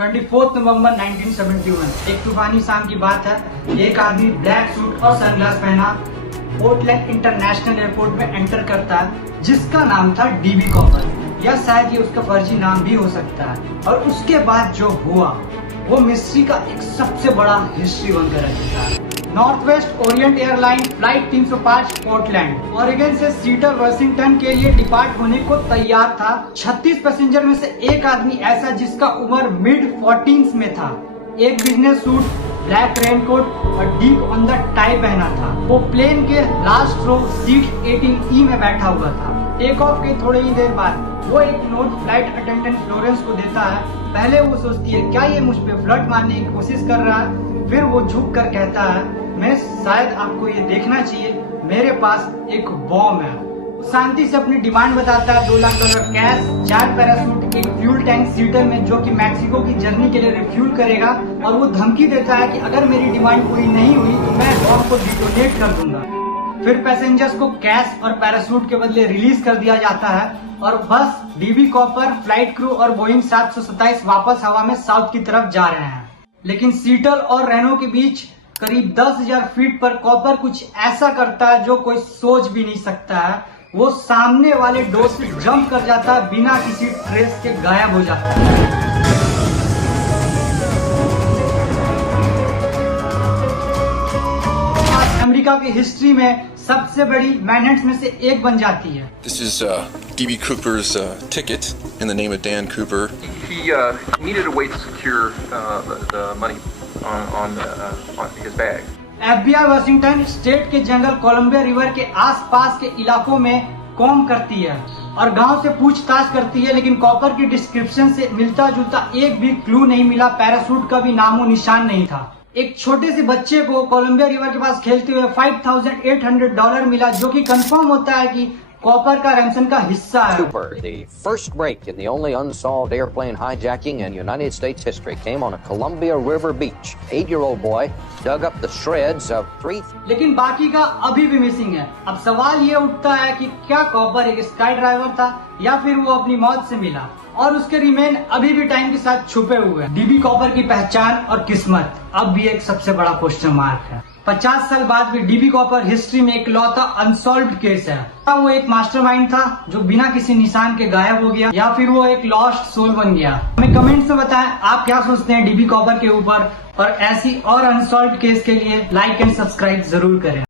24 नवंबर 1971 एक तूफानी शाम की बात है। एक आदमी ब्लैक सूट और सनग्लास पहना पोर्टलैंड इंटरनेशनल एयरपोर्ट में एंटर करता है, जिसका नाम था डीबी कॉपर या शायद ये उसका फर्जी नाम भी हो सकता है। और उसके बाद जो हुआ वो मिस्ट्री का एक सबसे बड़ा हिस्ट्री बनकर रह जाता है। North west Orient airline flight 305 Portland Oregon से सीटल वाशिंगटन के लिए डिपार्ट होने को तैयार था। 36 पैसेंजर में से एक आदमी ऐसा जिसका उम्र मिड 40s में था, एक बिजनेस सूट, ब्लैक रेनकोट और डीप ऑन द टाई पहना था। वो प्लेन के लास्ट रो सीट 18E में बैठा हुआ था। टेक ऑफ के थोड़ी ही देर बाद वो एक नोट फ्लाइट अटेंडेंट फ्लोरेंस को देता है। पहले वो सोचती है क्या ये मुझ पे फ्लर्ट मारने की कोशिश कर रहा है, फिर वो झुक कर कहता है मैं शायद आपको ये देखना चाहिए, मेरे पास एक बॉम्ब है। शांति से अपनी डिमांड बताता है, $2 लाख कैश, 4 पैराशूट, एक फ्यूल टैंक सीटर में जो कि मैक्सिको की जर्नी के लिए रिफ्यूल करेगा, और वो धमकी देता है कि अगर मेरी डिमांड पूरी नहीं हुई तो मैं बॉम्ब को डिटोनेट कर दूंगा। फिर पैसेंजर्स को कैश और पैराशूट के बदले रिलीज कर दिया जाता है और बस डीबी कॉपर, फ्लाइट क्रू और बोइंग 727 वापस हवा में साउथ की तरफ जा रहे हैं। लेकिन सीटल और रेनो के बीच करीब 10,000 फीट पर कॉपर कुछ ऐसा करता है जो कोई सोच भी नहीं सकता है। वो सामने वाले डोर से जंप कर जाता है, बिना किसी ट्रेस के गायब हो जाता है। अमेरिका की हिस्ट्री में सबसे बड़ी मैनहंट्स में से एक बन जाती है। This is D.B. Cooper's ticket in the name of Dan Cooper. He needed a way to secure the money on his bag. FBI Washington state के जंगल कोलंबिया रिवर के आसपास के इलाकों में कॉम्ब करती है और गांव से पूछताछ करती है, लेकिन कॉपर की डिस्क्रिप्शन से मिलता जुलता एक भी क्लू नहीं मिला। पैराशूट का भी नामो निशान नहीं था। एक छोटे से बच्चे को कोलंबिया रिवर के पास खेलते हुए $5,800 मिला, जो कि कंफर्म होता है कि कॉपर का रैंसम का हिस्सा है। Cooper, the first break in the only unsolved airplane hijacking in United States history, came on a Columbia River beach. 8-year-old boy dug up the shreds of 3. लेकिन बाकी का अभी भी मिसिंग है। अब सवाल ये उठता है कि क्या कॉपर एक स्काई ड्राइवर था या फिर वो अपनी मौत से मिला, और उसके रिमेन अभी भी टाइम के साथ छुपे हुए हैं। डीबी कॉपर की पहचान और किस्मत अब भी एक सबसे बड़ा क्वेश्चन मार्क है। 50 साल बाद भी डीबी कॉपर हिस्ट्री में एक लौता अनसॉल्व्ड केस है। क्या वो एक मास्टरमाइंड था जो बिना किसी निशान के गायब हो गया, या फिर वो एक लॉस्ट सोल बन गया? हमें कमेंट्स में बताएं आप क्या सोचते हैं डीबी कॉपर के ऊपर, और ऐसी और अनसॉल्व्ड केस के लिए लाइक एंड सब्सक्राइब जरूर करें।